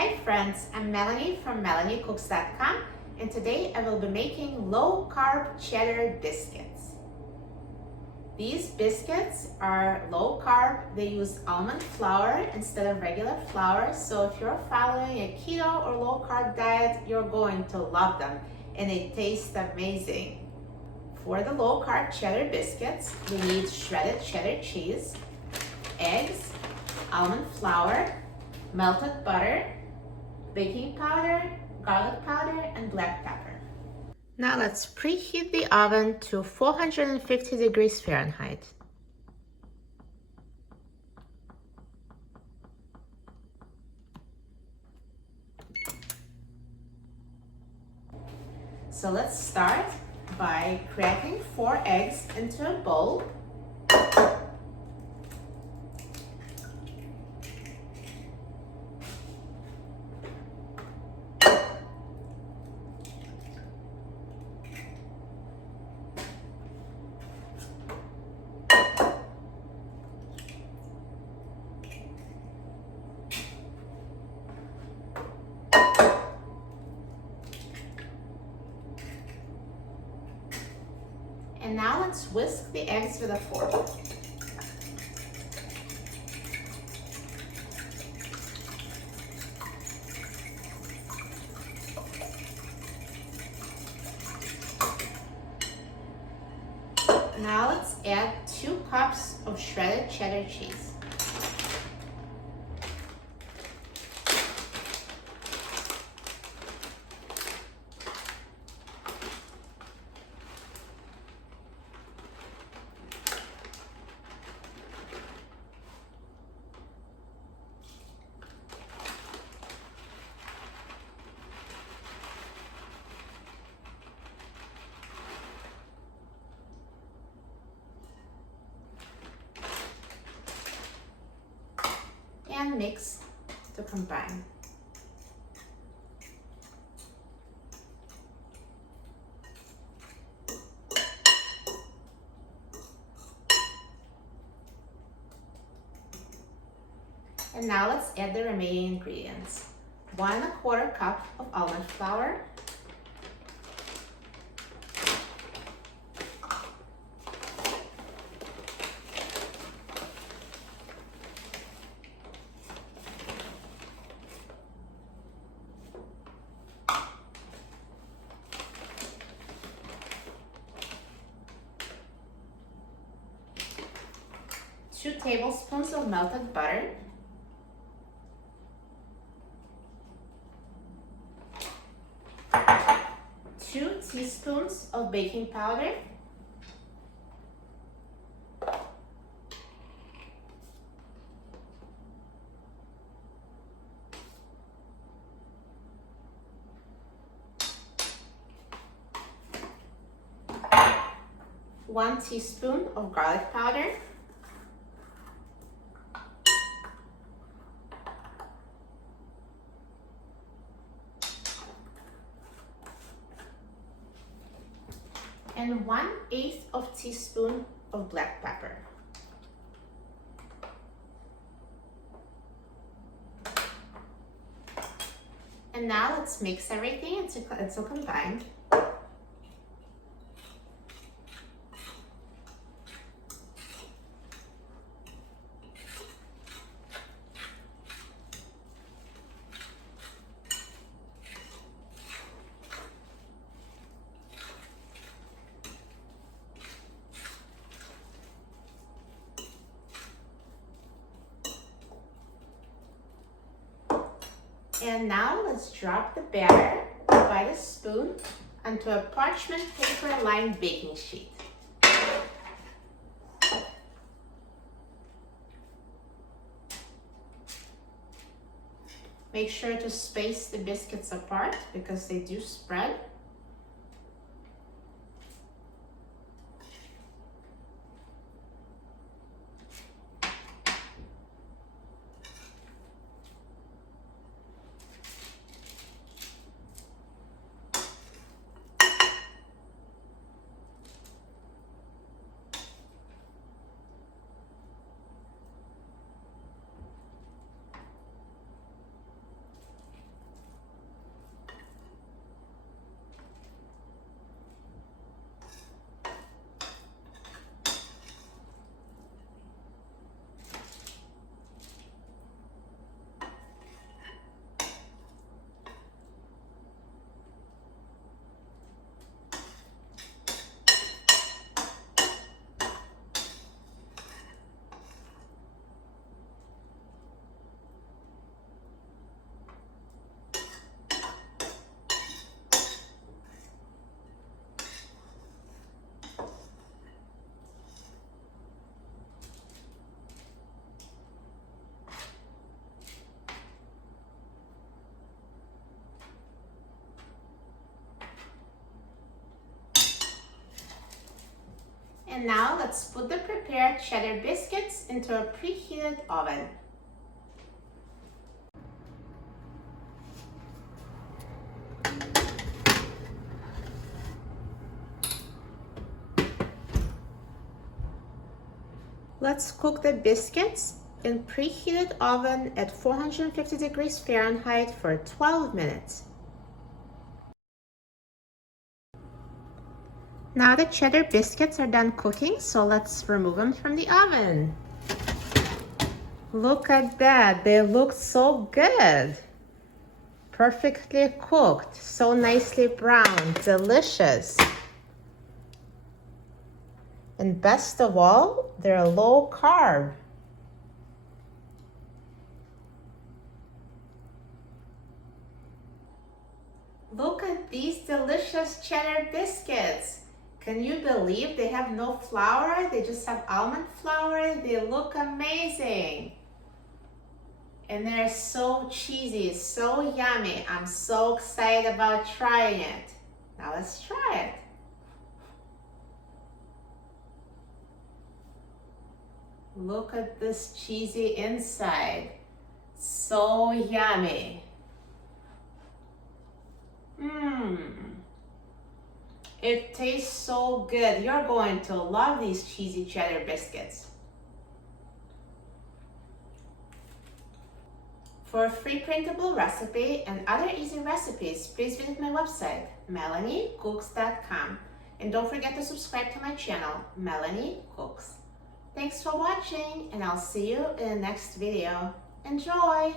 Hi friends, I'm Melanie from melaniecooks.com, and today I will be making low-carb cheddar biscuits. These biscuits are low-carb. They use almond flour instead of regular flour, so if you're following a keto or low-carb diet, you're going to love them, and they taste amazing. For the low-carb cheddar biscuits, we need shredded cheddar cheese, eggs, almond flour, melted butter, baking powder, garlic powder, and black pepper. Now let's preheat the oven to 450 degrees Fahrenheit. So let's start by cracking 4 eggs into a bowl. And now let's whisk the eggs with a fork. Now let's add 2 cups of shredded cheddar cheese. And mix to combine. And now let's add the remaining ingredients. 1 1/4 cup of almond flour, 2 tablespoons of melted butter, 2 teaspoons of baking powder, 1 teaspoon of garlic powder, and 1/8 of teaspoon of black pepper. And now let's mix everything until combined. And now let's drop the batter by the spoon onto a parchment paper lined baking sheet. Make sure to space the biscuits apart because they do spread. And now let's put the prepared cheddar biscuits into a preheated oven. Let's cook the biscuits in preheated oven at 450 degrees Fahrenheit for 12 minutes. Now the cheddar biscuits are done cooking, so let's remove them from the oven. Look at that, they look so good. Perfectly cooked, so nicely browned, delicious. And best of all, they're low carb. Look at these delicious cheddar biscuits. Can you believe they have no flour? They just have almond flour. They look amazing. And they're so cheesy, so yummy. I'm so excited about trying it. Now let's try it. Look at this cheesy inside. So yummy. It tastes so good. You're going to love these cheesy cheddar biscuits. For a free printable recipe and other easy recipes, please visit my website, melaniecooks.com. And don't forget to subscribe to my channel, Melanie Cooks. Thanks for watching, and I'll see you in the next video. Enjoy!